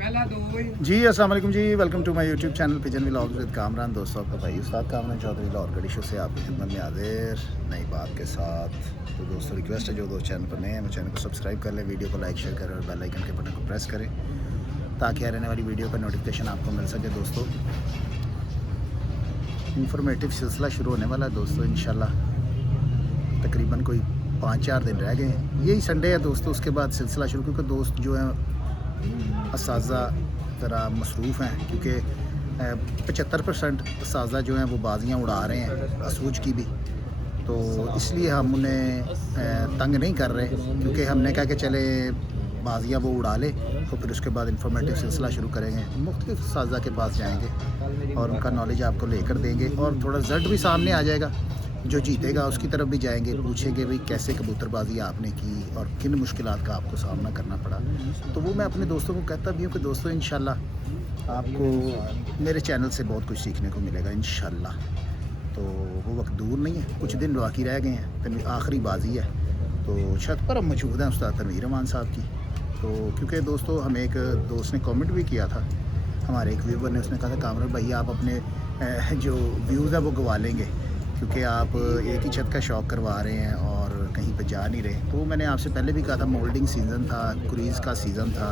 जी अस्सलाम वालेकुम जी, welcome to my YouTube channel pigeon vlogs with Kamran. दोस्तों आपका भाई उस्ताद कामरान चौधरी लाहौर गढ़ी शो से आपकी खिदमत में हाजिर नई बात के साथ। तो दोस्तों रिक्वेस्ट है, जो दोस्त चैनल पर नए हैं वो चैनल को सब्सक्राइब कर लें, वीडियो को लाइक शेयर करें और बेल आइकन के बटन को प्रेस करें ताकि आने वाली वीडियो का नोटिफिकेशन आपको मिल सके। दोस्तों इंफॉर्मेटिव सिलसिला शुरू होने वाला है दोस्तों, इंशाल्लाह तकरीबन कोई 5-4 दिन रह गए हैं। यही संडे है दोस्तों, उसके बाद सिलसिला शुरू, क्योंकि दोस्त जो हैं असाज़ा ज़रा मसरूफ़ हैं, क्योंकि 75% असाज़ा जो हैं वो बाजियाँ उड़ा रहे हैं असूज की भी, तो इसलिए हम उन्हें तंग नहीं कर रहे, क्योंकि हमने कहा कि चले बाजियाँ वो उड़ा ले, तो फिर उसके बाद इंफॉर्मेटिव सिलसिला शुरू करेंगे, मुख्तलिफ असाज़ा के पास जाएंगे और उनका नॉलेज आपको लेकर देंगे और थोड़ा रिज़ल्ट भी सामने आ जाएगा। जो जीतेगा उसकी तरफ भी जाएंगे, पूछेंगे भाई कैसे कबूतरबाजी आपने की और किन मुश्किलात का आपको सामना करना पड़ा। तो वो मैं अपने दोस्तों को कहता भी हूँ कि दोस्तों इंशाल्लाह आपको मेरे चैनल से बहुत कुछ सीखने को मिलेगा इंशाल्लाह। तो वो वक्त दूर नहीं है, कुछ दिन बाकी रह गए हैं, तो आखिरी बाजी है। तो छत पर हम मौजूद हैं उस्ताद तनवीर रहमान साहब की। तो क्योंकि दोस्तों हमें एक दोस्त ने कमेंट भी किया था, हमारे एक व्यूवर ने, उसने कहा था कामरान भाई आप अपने जो व्यूज़ है वो गवा लेंगे, क्योंकि आप एक ही छत का शौक़ करवा रहे हैं और कहीं पे जा नहीं रहे। तो मैंने आपसे पहले भी कहा था, मोल्डिंग सीज़न था, क्रूज़ का सीज़न था,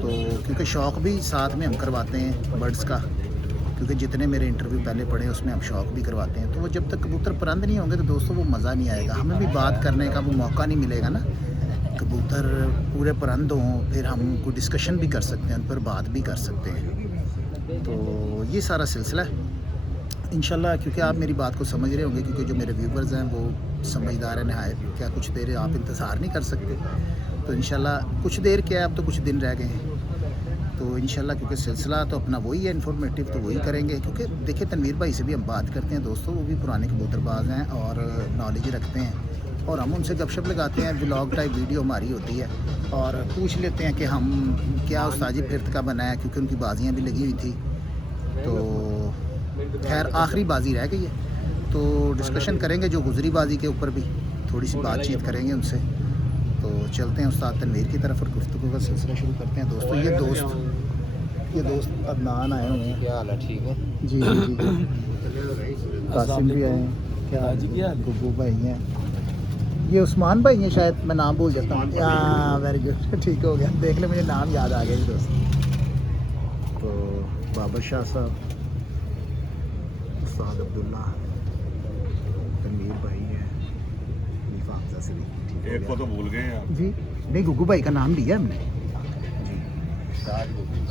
तो क्योंकि शौक़ भी साथ में हम करवाते हैं बर्ड्स का, क्योंकि जितने मेरे इंटरव्यू पहले पढ़े उसमें हम शौक़ भी करवाते हैं। तो वो जब तक कबूतर परंद नहीं होंगे तो दोस्तों वो मज़ा नहीं आएगा, हमें भी बात करने का वो मौका नहीं मिलेगा ना। कबूतर पूरे परंद हों फिर हम उनको डिस्कशन भी कर सकते हैं, उन पर बात भी कर सकते हैं। तो ये सारा सिलसिला है इंशाल्लाह, क्योंकि आप मेरी बात को समझ रहे होंगे, क्योंकि जो मेरे व्यूवर्स हैं वो समझदार हैं नहायत। क्या कुछ देर आप इंतज़ार नहीं कर सकते? तो इंशाल्लाह कुछ देर क्या है, अब तो कुछ दिन रह गए हैं, तो इंशाल्लाह क्योंकि सिलसिला तो अपना वही है इन्फॉर्मेटिव, तो वही करेंगे। क्योंकि देखिए तनवीर भाई से भी हम बात करते हैं दोस्तों, वो भी पुराने कबूतरबाज हैं और नॉलेज रखते हैं, और हम उनसे गपशप लगाते हैं, व्लॉग टाइप वीडियो हमारी होती है, और पूछ लेते हैं कि हम क्या उस्ताद जी फिरत का बनाया, क्योंकि उनकी बाजियाँ भी लगी हुई थी। तो खैर आखिरी बाजी रह गई है, तो डिस्कशन करेंगे जो गुजरी बाजी के ऊपर भी थोड़ी सी बातचीत करेंगे उनसे। तो चलते हैं उस्ताद तनवीर की तरफ और गुफ्तगू का सिलसिला शुरू करते हैं दोस्तों। ये दोस्त अदनान आए हुए हैं। क्या हाल है? ठीक है जी जी जी। कासिम भी आए हैं। क्या गुब्बू भाई हैं, ये उस्मान भाई हैं शायद, मैं नाम भूल जाता हूँ। हाँ वेरी गुड, ठीक हो गया, देख ले मुझे नाम याद आ गया दोस्त। तो बाबर शाह साहब, उस्ताद अब्दुल्ला, तनवीर भाई है, हाफिज़ा से भी एक को तो भूल गए आप जी, नहीं गुग्गू भाई का नाम लिया हमने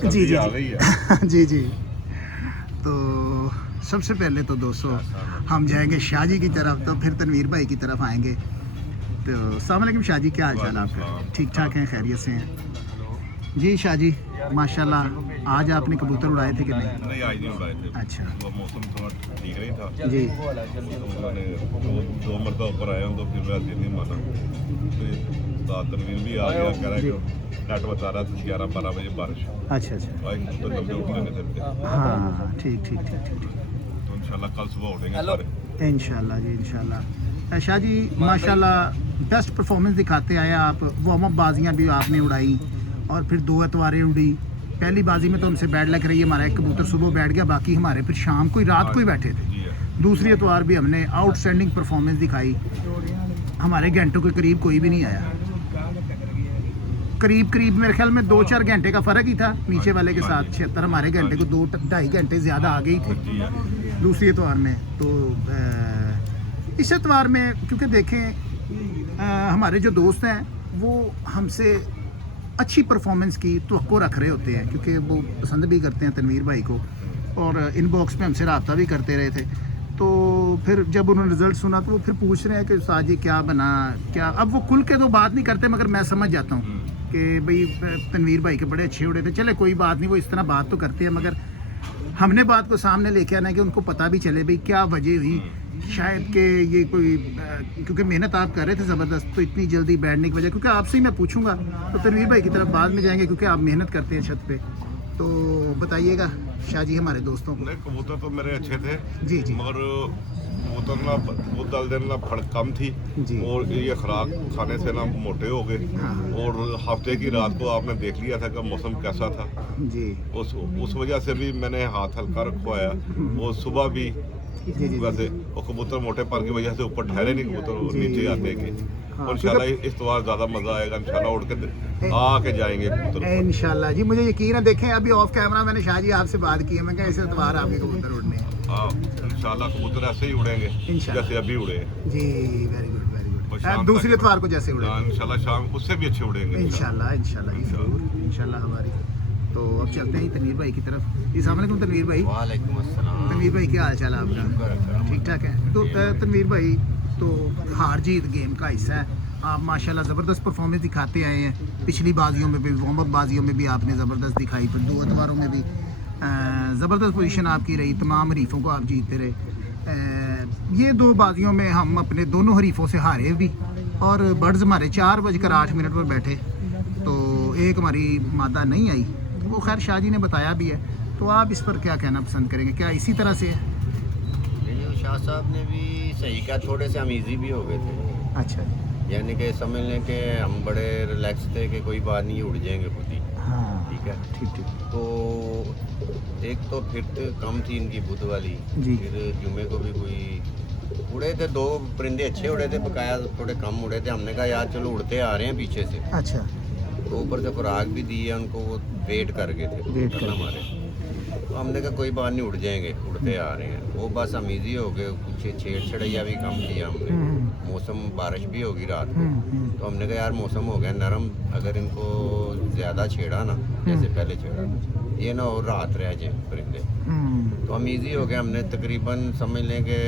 जी जी आ गई है। जी जी। तो सबसे पहले तो दोस्तों हम जाएंगे शाहजी की तरफ, तो फिर तनवीर भाई की तरफ आएंगे। तो अस्सलाम वालेकुम शाहजी, क्या हाल चाल आपका? ठीक ठाक हैं, खैरियत से हैं जी। शाहजी माशाल्लाह आज आपने कबूतर उड़ाए थे कि नहीं? नहीं आज नहीं उड़ाए थे। अच्छा वो मौसम थोड़ा ठीक नहीं था जी। उन्होंने दो मरतबा ऊपर आए तो फिर वैसे नहीं माना। तो तनवीर भी आ गया, कह रहा है कि नेट बता रहा था 11-12 बजे बारिश। अच्छा अच्छा, आज तो लंबे उठ गए थे। हाँ ठीक ठीक ठीक ठीक ठीक, तो इंशाल्लाह कल सुबह उठेंगे सारे इंशाल्लाह जी इंशाल्लाह। शाह जी माशाल्लाह बेस्ट परफॉर्मेंस दिखाते आए आप, वार्म अप बाजियाँ भी आपने उड़ाई और फिर 2 एतवारें उड़ी। पहली बाजी में तो हमसे बैड लग रही है, हमारा एक कबूतर सुबह बैठ गया, बाकी हमारे फिर शाम को ही रात को ही बैठे थे। दूसरी एतवार भी हमने आउटस्टैंडिंग परफॉर्मेंस दिखाई, हमारे घंटों के करीब कोई भी नहीं आया, करीब मेरे ख्याल में 2-4 घंटे का फ़र्क ही था नीचे वाले के साथ। 76 हमारे घंटे को 2-2.5 घंटे ज़्यादा आ गई थे दूसरी एतवार में। तो इस एतवार में क्योंकि देखें हमारे जो दोस्त हैं वो हमसे अच्छी परफॉर्मेंस की तवक्को रख रहे होते हैं, क्योंकि वो पसंद भी करते हैं तनवीर भाई को, और इनबॉक्स में हमसे रब्ता भी करते रहे थे। तो फिर जब उन्होंने रिज़ल्ट सुना तो वो फिर पूछ रहे हैं कि उस्ताद जी क्या बना क्या। अब वो खुल के तो बात नहीं करते, मगर मैं समझ जाता हूँ कि भाई तनवीर भाई के बड़े अच्छे उड़े थे, चले कोई बात नहीं, वो इस तरह बात तो करते हैं, मगर हमने बात को सामने लेके आना है कि उनको पता भी चले भाई क्या वजह हुई। शायद कि ये कोई क्योंकि मेहनत आप कर रहे थे ज़बरदस्त, तो इतनी जल्दी बैठने की वजह, क्योंकि आपसे ही मैं पूछूंगा तो तनवीर भाई की तरफ बाद में जाएंगे, क्योंकि आप मेहनत करते हैं छत पे। तो बताइएगा शाह जी हमारे दोस्तों को। नहीं, कबूतर तो मेरे अच्छे थे, जी जी मगर कबूतर ना वो दल दिन ना फड़ कम थी जी। और ये खुराक खाने से ना मोटे हो गए। हाँ और हफ्ते की रात को आपने देख लिया था कि मौसम कैसा था। जी उस वजह से भी मैंने हाथ हल्का रखवाया। और सुबह भी जी जी वैसे जी वो कबूतर मोटे पर की वजह से ऊपर ठहरे नहीं, कबूतर वो जी। नीचे आते गए। हाँ, और इंशाल्लाह इस बार ज़्यादा मज़ा आएगा, इंशाल्लाह उड़ के आके जाएंगे कबूतर ऊपर। इंशाल्लाह जी, मुझे यकीन है। देखें अभी ऑफ कैमरा मैंने शाह जी आपसे बात की है, मैं कहा इस एतवार आपके कबूतर उड़ने हैं। हाँ, इंशाल्लाह कबूतर ऐसे ही उड़ेंगे इंशाल्लाह जैसे अभी उड़े हैं। जी। वेरी गुड वेरी और गुड। शाम दूसरी तक एतवार को जैसे उड़े। इंशाल्लाह शाम उससे भी अच्छे उड़ेंगे इंशाल्लाह इंशाल्लाह जी ज़रूर इंशाल्लाह हमारी। तो अब चलते हैं तनवीर भाई की तरफ। अस्सलाम वालेकुम तनवीर भाई। वालेकुम अस्सलाम। तनवीर भाई क्या हाल चाल है आपका? ठीक ठाक है। तो तनवीर भाई, तो हार जीत गेम का हिस्सा है। आप माशाल्लाह ज़बरदस्त परफॉर्मेंस दिखाते आए हैं। पिछली बाजियों में भी, वार्म अप बाजियों में भी आपने ज़बरदस्त दिखाई, फिर 2 एतवारों में भी ज़बरदस्त पोजीशन आपकी रही, तमाम हरीफों को आप जीतते रहे। ये 2 बाजियों में हम अपने दोनों हरीफों से हारे भी, और बर्ड्स हमारे 4:08 पर बैठे, तो एक हमारी मादा नहीं आई। वो खैर शाह जी ने बताया भी है, तो आप इस पर क्या कहना पसंद करेंगे? क्या इसी तरह से है? नहीं, शाह साहब ने भी सही कहा, थोड़े से हम इजी भी हो गए थे। अच्छा जी। यानी कि समझ लें कि हम बड़े रिलैक्स थे कि कोई बात नहीं, उड़ जाएंगे खुद ही। हाँ ठीक है। ठीक ठीक। तो एक तो फिर कम थी इनकी बुध वाली, जी। फिर जुमे को भी कोई उड़े थे, 2 परिंदे अच्छे उड़े थे, बकाया थोड़े कम उड़े थे। हमने कहा यार चलो उड़ते आ रहे हैं पीछे से, अच्छा। तो ऊपर से खुराक भी दी है उनको, वो वेट कर गए थे वेट कबूतर कर हमारे। तो हमने कहा कोई बात नहीं, उड़ जाएंगे, उड़ते आ रहे हैं। वो बस हम ईजी हो गए, कुछ छेड़छड़ैया भी कम किया हमने। मौसम बारिश भी होगी रात को, तो हमने कहा यार मौसम हो गया नरम, अगर इनको ज़्यादा छेड़ा ना, जैसे पहले छेड़ा, ये ना और रात रह जाए परिंदे। तो हम ईजी हो गए, हमने तकरीबन समझ लें कि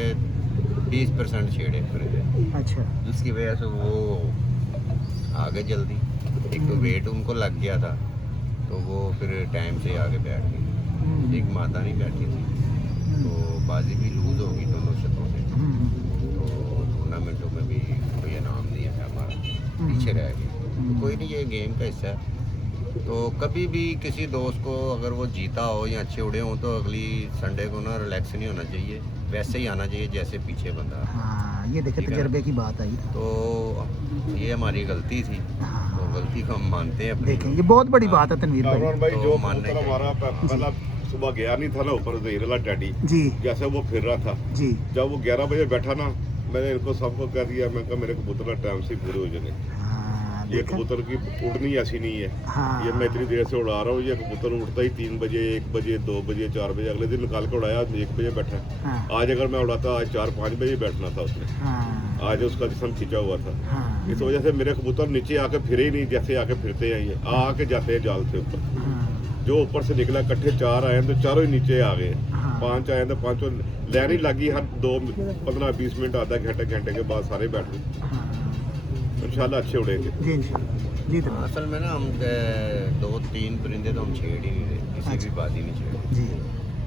20% छेड़े परिंदे। अच्छा। जिसकी वजह से वो आ गए जल्दी। एक तो वेट उनको लग गया था, तो वो फिर टाइम से आगे बैठ गई। एक मादा नहीं बैठी थी, तो बाजी भी लूज होगी दोनों शतों से। तो टूर्नामेंटों में भी कोई इनाम नहीं है हमारा, पीछे रह गए। तो कोई नहीं, ये गेम का हिस्सा है। तो कभी भी किसी दोस्त को अगर वो जीता हो या अच्छे उड़े हों, तो अगली संडे को ना रिलैक्स नहीं होना चाहिए, वैसे ही आना चाहिए जैसे पीछे बंदा। हाँ, ये देखे तजर्बे की बात आई। तो ये हमारी गलती थी, तो गलती को हम मानते हैं अपनी। देखें, ये बहुत बड़ी बात है तनवीर भाई। कामरान भाई, तो जो मानने कबूतर हमारा पहला सुबह गया नहीं था ना ऊपर, जहीर वाला डैडी, जी जैसे वो फिर रहा था, जी। जब वो 11 बजे बैठा ना, मैंने इनको सबको कह दिया, मैं कहा मेरे कबूतर का टाइम से पूरे हो जाने। हाँ, ये देखा? कबूतर की उड़नी ऐसी नहीं है। हाँ। ये मैं इतनी देर से उड़ा रहा हूँ, ये कबूतर उड़ता ही 3 बजे, 1 बजे, 2 बजे, 4 बजे। अगले दिन निकाल के उड़ाया, 1 बजे बैठा। हाँ, आज अगर मैं उड़ाता, आज 4-5 बजे बैठना था उसने। हाँ, आज उसका जिस्म खिंचा हुआ था। हाँ, इस वजह से मेरे कबूतर नीचे आके फिरे ही नहीं, जैसे आके फिरते हैं ये, आके जाते हैं जाल से ऊपर। हाँ, जो ऊपर से निकला, इकट्ठे 4 आए तो चारों ही नीचे आ गए। हाँ। 5 आए तो 5 लहर ही लगी, हर 15-20 मिनट, आधा घंटे के बाद सारे बैठ गए। हाँ। इंशाल्लाह अच्छे उड़ेंगे। जी इंशाल्लाह जी। तो असल में ना हम 2-3 परिंदे तो हम छेड़ ही नहीं रहे, किसी अच्छा। भी बाजी नहीं छेड़े। जी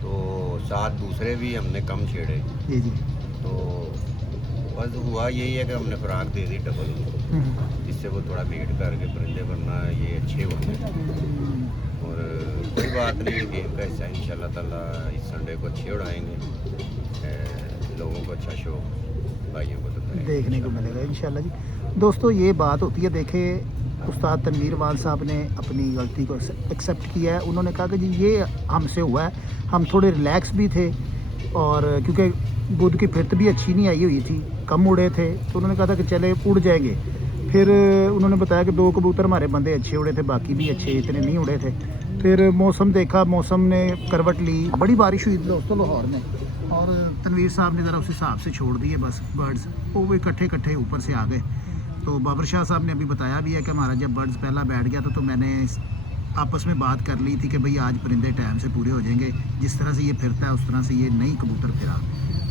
तो 7 दूसरे भी हमने कम छेड़े। जी जी। तो बस हुआ यही है कि हमने खुराक दे दी डबल, जिससे वो थोड़ा वेट करके परिंदे, वरना ये अच्छे होते। और कोई बात नहीं, गेम का हिस्सा है। इंशाल्लाह ताला इस संडे को अच्छे उड़ाएंगे, लोगों को अच्छा शो, भाइयों को तो देखने को मिलेगा इंशाल्लाह जी। दोस्तों, ये बात होती है, देखे उस्ताद तनवीर वाल साहब ने अपनी गलती को एक्सेप्ट किया है। उन्होंने कहा कि जी ये हमसे हुआ है, हम थोड़े रिलैक्स भी थे, और क्योंकि बुध की फिरत भी अच्छी नहीं आई हुई थी, कम उड़े थे, तो उन्होंने कहा था कि चले उड़ जाएंगे। फिर उन्होंने बताया कि 2 कबूतर हमारे बंदे अच्छे उड़े थे, बाकी भी अच्छे इतने नहीं उड़े थे। फिर मौसम देखा, मौसम ने करवट ली, बड़ी बारिश हुई दोस्तों लाहौर में, और तनवीर साहब ने ज़रा उस हिसाब से छोड़ दिए बस बर्ड्स, वो इकट्ठे ऊपर से आ गए। तो बाबर शाह साहब ने अभी बताया भी है कि हमारा जब बर्ड्स पहला बैठ गया था, तो मैंने आपस में बात कर ली थी कि भाई आज परिंदे टाइम से पूरे हो जाएंगे, जिस तरह से ये फिरता है उस तरह से ये नहीं कबूतर फिरा,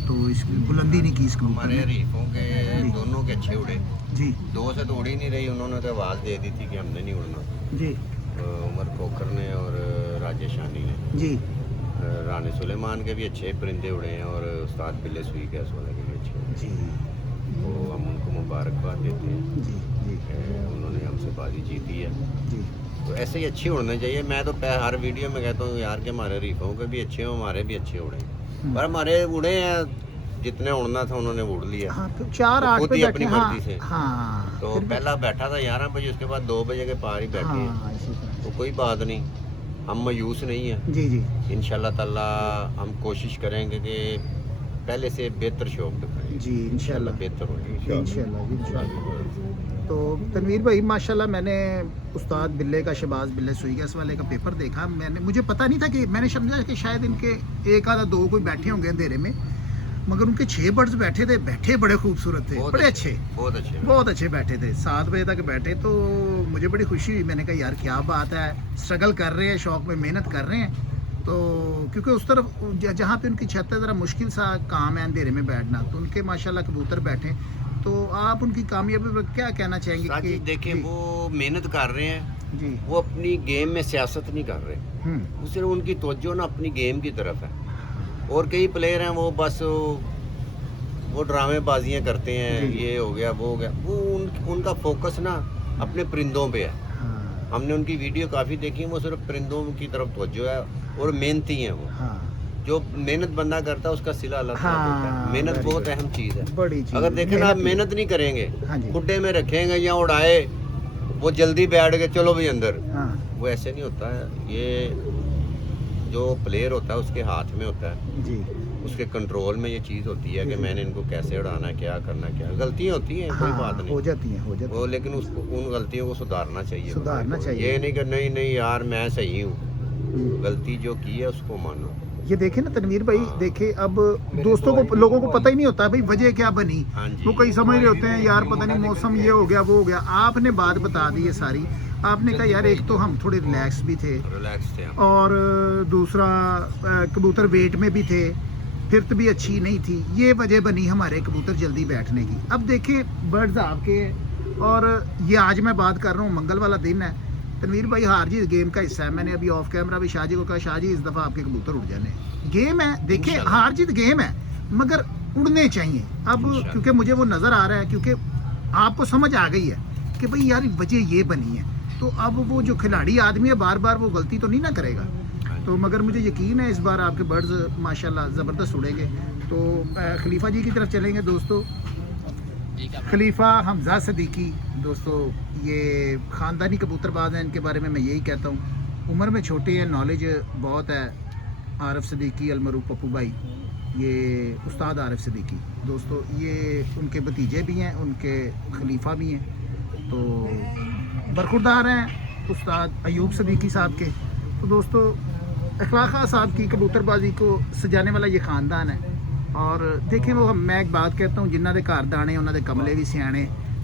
तो इस बुलंदी नहीं की इस कबूतर हमारे ने। हरीफों के जी। दोनों के अच्छे उड़े। जी 2 से तो उड़ी नहीं रही, उन्होंने तो आवाज़ दे दी थी कि हमने नहीं उड़ना। जी उमर खोखर ने और राजेश आनी ने। जी रानी सुलेमान के भी अच्छे परिंदे उड़े हैं, और उस्ताद बिल्ले सुई गैस वाले के भी अच्छे उड़े। जी तो हम उनको मुबारकबाद देते हैं। जी जी उन्होंने हमसे बाजी जीती है। जी। तो ऐसे ही अच्छे उड़ने चाहिए। मैं तो हर वीडियो में कहता हूँ यार कि हमारे रीफों के भी अच्छे हों, हमारे भी अच्छे उड़े, पर हमारे उड़े हैं जितने उड़ना था उन्होंने उड़ लिया। हाँ तो 4-8 खुद पे ही बैठे अपनी हाँ, मर्जी से। हाँ तो फिर भी- पहला बैठा था 11 बजे, उसके बाद 2 बजे के पार ही बैठे हैं। हाँ इसी तरह तो कोई बात नहीं, हम मायूस नहीं हैं। जी जी इंशाल्लाह ताला हम कोशिश करेंगे कि पहले से बेहतर शौक दिखाएं। जी इंशाल्लाह बेहतर होगी। इंशाल्लाह। तो तनवीर भाई माशाल्लाह मैंने उस्ताद बिल्ले का, शहबाज बिल्ले सुईगैस वाले का पेपर देखा। मुझे पता नहीं था कि, मैंने समझा कि शायद इनके एक आधा दो कोई बैठे होंगे अंधेरे में, मगर उनके 6 बर्ड्स बैठे थे, बैठे बड़े खूबसूरत थे, बड़े अच्छे, बहुत अच्छे बैठे थे। 7 बजे तक बैठे, तो मुझे बड़ी खुशी हुई। मैंने कहा यार क्या बात है, स्ट्रगल कर रहे हैं, शौक में मेहनत कर रहे हैं। तो क्योंकि उस तरफ जहाँ पे उनकी छत है ज़रा मुश्किल सा काम है अंधेरे में बैठना, तो उनके माशाल्लाह कबूतर बैठे। तो आप उनकी कामयाबी पर क्या कहना चाहेंगे? कि देखिए वो मेहनत कर रहे हैं जी, वो अपनी गेम में सियासत नहीं कर रहे, वो सिर्फ उनकी तवज्जो ना अपनी गेम की तरफ है। और कई प्लेयर हैं वो बस वो ड्रामेबाजियाँ करते हैं, जी। ये हो गया वो हो गया, वो उनका फोकस ना अपने परिंदों पे है। हाँ हमने उनकी वीडियो काफ़ी देखी, वो सिर्फ परिंदों की तरफ तवज्जो है और मेहनती हैं वो। हाँ जो मेहनत बंदा करता है उसका सिला अल्लाह ताला देता है। मेहनत very बहुत good, अहम चीज़ है। बड़ी चीज़ अगर देखें ना, आप मेहनत मेहनत नहीं करेंगे, हाँ जी, खुड्डे में रखेंगे या उड़ाए, वो जल्दी बैठ गए चलो भाई अंदर, हाँ वो ऐसे नहीं होता है। ये जो प्लेयर होता है उसके हाथ में होता है, जी, उसके कंट्रोल में ये चीज़ होती है कि जी। मैंने इनको कैसे उड़ाना है, क्या करना, क्या गलतियाँ होती हैं, कोई हाँ बात हो नहीं जाती हैं, हो जाती वो, हैं। लेकिन उसको उन गलतियों को सुधारना चाहिए। सुधारना बंदे को। चाहिए। ये नहीं कि नहीं नहीं यार मैं सही हूँ, हम्म। गलती जो की है उसको मानो। ये देखे ना तनवीर भाई, हाँ। देखे अब दोस्तों को, लोगों को पता ही नहीं होता भाई वजह क्या बनी। हाँ जी, वो कई समझ रहे होते हैं यार पता नहीं मौसम ये हो गया वो हो गया। आपने बात बता दी है सारी। आपने कहा यार एक तो हम थोड़े रिलैक्स भी थे, रिलैक्स थे हम। और दूसरा कबूतर वेट में भी थे, फिर भी अच्छी नहीं थी। ये वजह बनी हमारे कबूतर जल्दी बैठने की। अब देखिए बर्ड्स आपके, और ये आज मैं बात कर रहा हूँ मंगल वाला दिन है। तनवीर भाई हार जीत गेम का हिस्सा है। मैंने अभी ऑफ कैमरा भी शाहजी को कहा, शाहजी इस दफ़ा आपके कबूतर उड़ जाने, गेम है। देखिए इंशाल्लाह। हार जीत गेम है, मगर उड़ने चाहिए। अब इंशाल्लाह। क्योंकि मुझे वो नज़र आ रहा है, क्योंकि आपको समझ आ गई है कि भाई यार वजह ये बनी है, तो अब वो जो खिलाड़ी आदमी है बार बार वो गलती तो नहीं ना करेगा। तो मगर मुझे यकीन है इस बार आपके बर्ड्स माशाल्लाह ज़बरदस्त उड़ेंगे। तो खलीफा जी की तरफ चलेंगे दोस्तों। खलीफा हमजा सदीकी दोस्तों, ये ख़ानदानी कबूतरबाज हैं, इनके बारे में मैं यही कहता हूँ। उम्र में छोटे हैं, नॉलेज बहुत है। आरिफ सदीकी अलमरूफ पप्पू भाई, ये उस्ताद आरिफ सदीकी दोस्तों, ये उनके भतीजे भी हैं, उनके खलीफा भी हैं। तो बरखुरदार हैं उस्ताद अयूब सदीकी साहब के। तो दोस्तों अखलाक़ साहब की कबूतरबाजी को सजाने वाला ये ख़ानदान है। और देखें वो मैं एक बात कहता हूँ, जिन्हों के घर दाने उन्होंने कमले भी सियाने।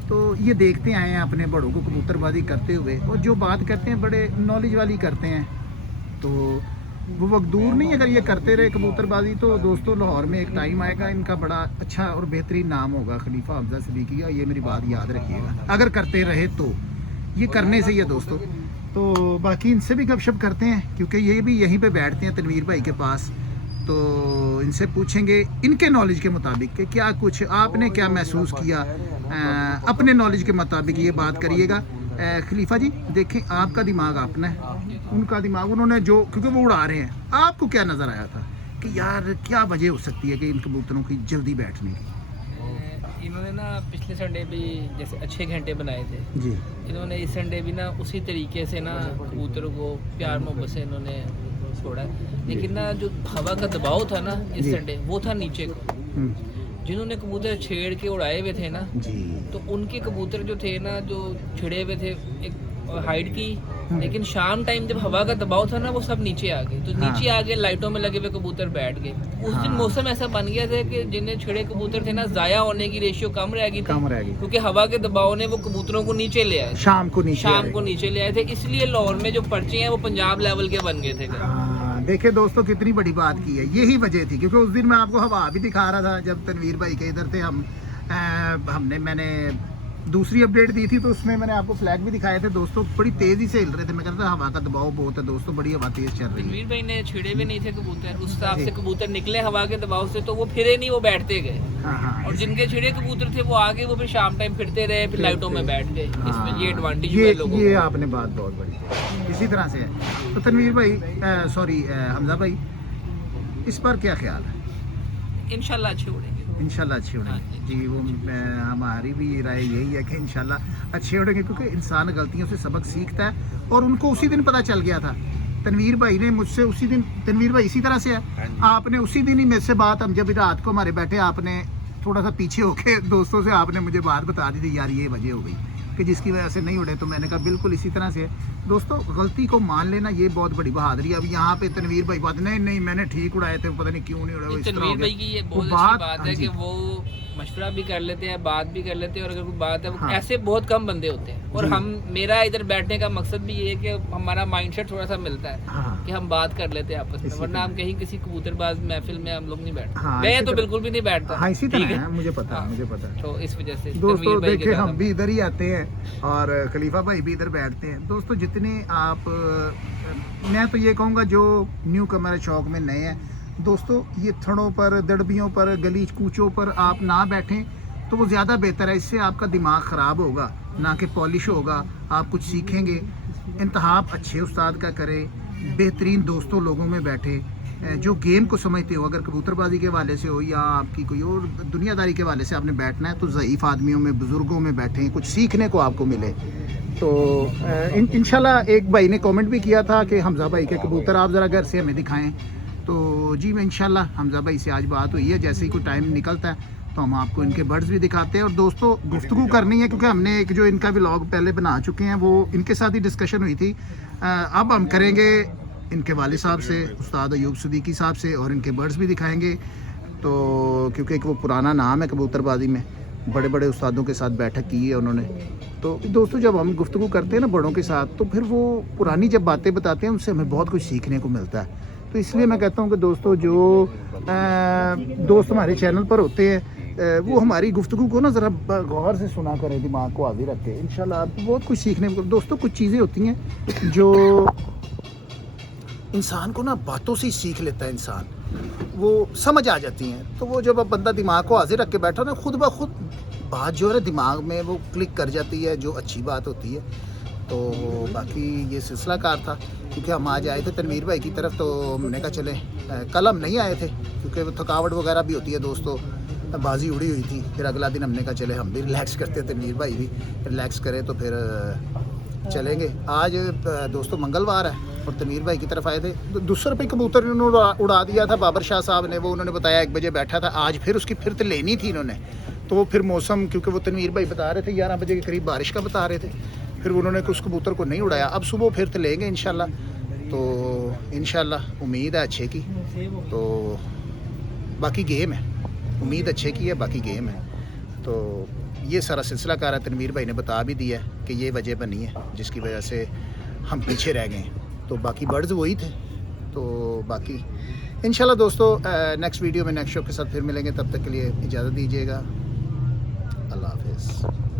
तो ये देखते आए हैं अपने बड़ों को कबूतरबाजी करते हुए, और जो बात करते हैं बड़े नॉलेज वाली करते हैं। तो वो वक्त दूर नहीं, अगर ये करते रहे कबूतरबाजी तो दोस्तों लाहौर में एक टाइम आएगा इनका बड़ा अच्छा और बेहतरीन नाम होगा, खलीफा हमजा सदीकी का। ये मेरी बात याद रखिएगा, अगर करते रहे तो। ये करने से ही है दोस्तों। तो बाकी इनसे भी गपशप करते हैं, क्योंकि ये भी यहीं पे बैठते हैं तनवीर भाई के पास। तो इनसे पूछेंगे इनके नॉलेज के मुताबिक कि क्या कुछ आपने क्या महसूस किया, अपने नॉलेज के मुताबिक ये बात करिएगा। खलीफा जी देखें, आपका दिमाग अपना है, उनका दिमाग उन्होंने जो, क्योंकि वो उड़ा रहे हैं, आपको क्या नज़र आया था कि यार क्या वजह हो सकती है कि इन कबूतरों की जल्दी बैठने की? इन्होंने ना पिछले संडे भी जैसे अच्छे घंटे बनाए थे जी, इन्होंने इस संडे भी ना उसी तरीके से ना कबूतरों को प्यार मोहब्बत से इन्होंने छोड़ा। लेकिन ना जो हवा का दबाव था ना इस जी। संडे, वो था नीचे को। जिन्होंने कबूतर छेड़ के उड़ाए हुए थे ना, जी, तो उनके कबूतर जो थे ना, जो छिड़े हुए थे एक हाइट की, लेकिन शाम टाइम जब हवा का दबाव था ना, वो सब नीचे आ गए। तो हाँ। नीचे आ गए, लाइटों में लगे हुए कबूतर बैठ गए। उस दिन हाँ। मौसम ऐसा बन गया था कि जिन्हें छिड़े कबूतर थे ना, जाया होने की रेशियो कम रह गई थी, कम रह गई, क्योंकि हवा के दबाव ने वो कबूतरों को नीचे ले आए। शाम को नीचे शाम आए। को नीचे ले आए थे, इसलिए लाहौर में जो पर्चे हैं वो पंजाब लेवल के बन गए थे। हाँ, देखिए दोस्तों कितनी बड़ी बात की है, यही वजह थी। क्योंकि उस दिन मैं आपको हवा भी दिखा रहा था जब तनवीर भाई के इधर थे हम। मैंने दूसरी अपडेट दी थी तो उसमें मैंने आपको फ्लैग भी दिखाए थे दोस्तों, बड़ी तेज़ी से हिल रहे थे। मैं कहता था हवा का दबाव बहुत है दोस्तों, बड़ी हवा तेज़ चल रही है। रणवीर भाई ने छेड़े भी नहीं थे कबूतर, उस हिसाब से कबूतर निकले हवा के दबाव से, तो वो फिरे नहीं, वो बैठते गए। हाँ हाँ, और जिनके छिड़े कबूतर थे वो आगे, वो फिर शाम टाइम फिरते रहे, फिर लाइटों में बैठ गए। इसमें ये एडवांटेज हुआ लोगों ये को। आपने बात बहुत बड़ी की। इसी तरह से है। तो तनवीर भाई सॉरी हमजा भाई, इस पर क्या ख्याल है? इंशाल्लाह अच्छे उड़ेंगे। इंशाल्लाह अच्छे हाँ उड़ेंगे जी, वो हमारी भी राय यही है कि इंशाल्लाह अच्छे उड़ेंगे, क्योंकि इंसान गलतियों से सबक सीखता है। और उनको उसी दिन पता चल गया था, तनवीर भाई ने मुझसे उसी दिन, तनवीर भाई इसी तरह से है, आपने उसी दिन ही मेरे से बात, हम जब रात को हमारे बैठे, आपने थोड़ा सा पीछे होके दोस्तों से आपने मुझे बात बता दी थी, यार ये वजह हो गई कि जिसकी वजह से नहीं उड़े। तो मैंने कहा बिल्कुल इसी तरह से है दोस्तों, गलती को मान लेना ये बहुत बड़ी बहादुरी है। अब यहाँ पे तनवीर भाई बात नहीं मैंने ठीक उड़ाए थे, पता नहीं क्यों नहीं उड़े, वो इस तरह हो तनवीर गया। भाई की ये वो बहुत अच्छी बात हाँ है जी। कि वो मशवरा भी कर लेते हैं, बात भी कर लेते हैं, और अगर कोई बात है, हाँ। ऐसे बहुत कम बंदे होते हैं। और जी। हम, मेरा इधर बैठने का मकसद भी ये है कि हमारा माइंडसेट थोड़ा सा मिलता है हाँ कि हम बात कर लेते हैं आपस में, इसी वरना तरह। हम कहीं किसी कबूतरबाज महफिल में हम लोग नहीं बैठते। हाँ, मैं इसी तो तरह। बिल्कुल भी नहीं बैठता। हाँ इसी ठीक तरह है? है, मुझे पता है, हाँ। मुझे पता है तो इस वजह से दोस्तों। तनवीर भाई के देखिए साथ हम भी इधर ही आते हैं और खलीफा भाई भी इधर बैठते हैं दोस्तों। जितने आप मैं तो ये कहूँगा जो न्यू कमर चौक में नए हैं दोस्तों, ये थड़ों पर, दड़बियों पर, गलीच कूचों पर आप ना बैठें तो वो ज़्यादा बेहतर है। इससे आपका दिमाग ख़राब होगा, ना कि पॉलिश होगा, आप कुछ सीखेंगे। इंतखाब अच्छे उस्ताद का करें, बेहतरीन दोस्तों लोगों में बैठे, जो गेम को समझते हो, अगर कबूतरबाजी के हवाले से हो या आपकी कोई और दुनियादारी के हवाले से आपने बैठना है तो ज़ईफ़ आदमियों में, बुज़ुर्गों में बैठें, कुछ सीखने को आपको मिले। तो इंशाल्लाह एक भाई ने कमेंट भी किया था कि हमजा भाई के कबूतर आप ज़रा घर से हमें दिखाएं। तो जी मैं इंशाल्लाह हमजा भाई से आज बात हुई है, जैसे ही कोई टाइम निकलता है तो हम आपको इनके बर्ड्स भी दिखाते हैं। और दोस्तों गुफ्तगू करनी है, क्योंकि हमने एक जो इनका व्लॉग पहले बना चुके हैं, वो इनके साथ ही डिस्कशन हुई थी। अब हम करेंगे इनके वालिद साहब से, उस्ताद अयूब सिद्दीकी साहब से, और इनके बर्ड्स भी दिखाएंगे। तो क्योंकि एक वो पुराना नाम है कबूतरबाजी में, बड़े बड़े उस्तादों के साथ बैठक की है उन्होंने। तो दोस्तों जब हम गुफ्तगू करते हैं ना बड़ों के साथ, तो फिर वो पुरानी जब बातें बताते हैं उनसे हमें बहुत कुछ सीखने को मिलता है। तो इसलिए मैं कहता हूँ कि दोस्तों जो दोस्त हमारे चैनल पर होते हैं वो हमारी गुफ्तगू को ना ज़रा गौर से सुना करें, दिमाग को हाजिर रख के, इंशाल्लाह आपको बहुत कुछ सीखने को। दोस्तों कुछ चीज़ें होती हैं जो इंसान को ना बातों से ही सीख लेता है, इंसान वो समझ आ जाती हैं। तो वो जब अब बंदा दिमाग को हाजिर रख के बैठा ना, खुद ब खुद बात जो है ना दिमाग में वो क्लिक कर जाती है, जो अच्छी बात होती है। तो बाकी ये सिलसिला कार था, क्योंकि हम आज आए थे तनवीर भाई की तरफ, तो हमने कहा चले, कल हम नहीं आए थे क्योंकि वो थकावट वगैरह भी होती है दोस्तों, बाजी उड़ी हुई थी। फिर अगला दिन हमने कहा चले हम भी रिलैक्स करते, तनवीर भाई भी रिलैक्स करें, तो फिर चलेंगे। आज दोस्तों मंगलवार है और तनवीर भाई की तरफ आए थे। दूसरे पे कबूतर इन्होंने उड़ा दिया था बाबर शाह साहब ने, वो उन्होंने बताया 1 बजे बैठा था। आज फिर उसकी फिर तो लेनी थी इन्होंने, तो वो फिर मौसम, क्योंकि वो तनवीर भाई बता रहे थे 11 बजे के करीब बारिश का बता रहे थे, फिर उन्होंने उस कबूतर को नहीं उड़ाया। अब सुबह फिर तो लेंगे इंशाल्लाह। तो इंशाल्लाह उम्मीद है अच्छे की, तो बाकी गेम है, उम्मीद अच्छे की है, बाकी गेम है। तो ये सारा सिलसिला कार है, तनवीर भाई ने बता भी दिया है कि ये वजह बनी है जिसकी वजह से हम पीछे रह गए। तो बाकी बर्ड्स वही थे। तो बाकी इंशाल्लाह दोस्तों नेक्स्ट वीडियो में नेक्स्ट शो के साथ फिर मिलेंगे, तब तक के लिए इजाज़त दीजिएगा। अल्लाह हाफिज़।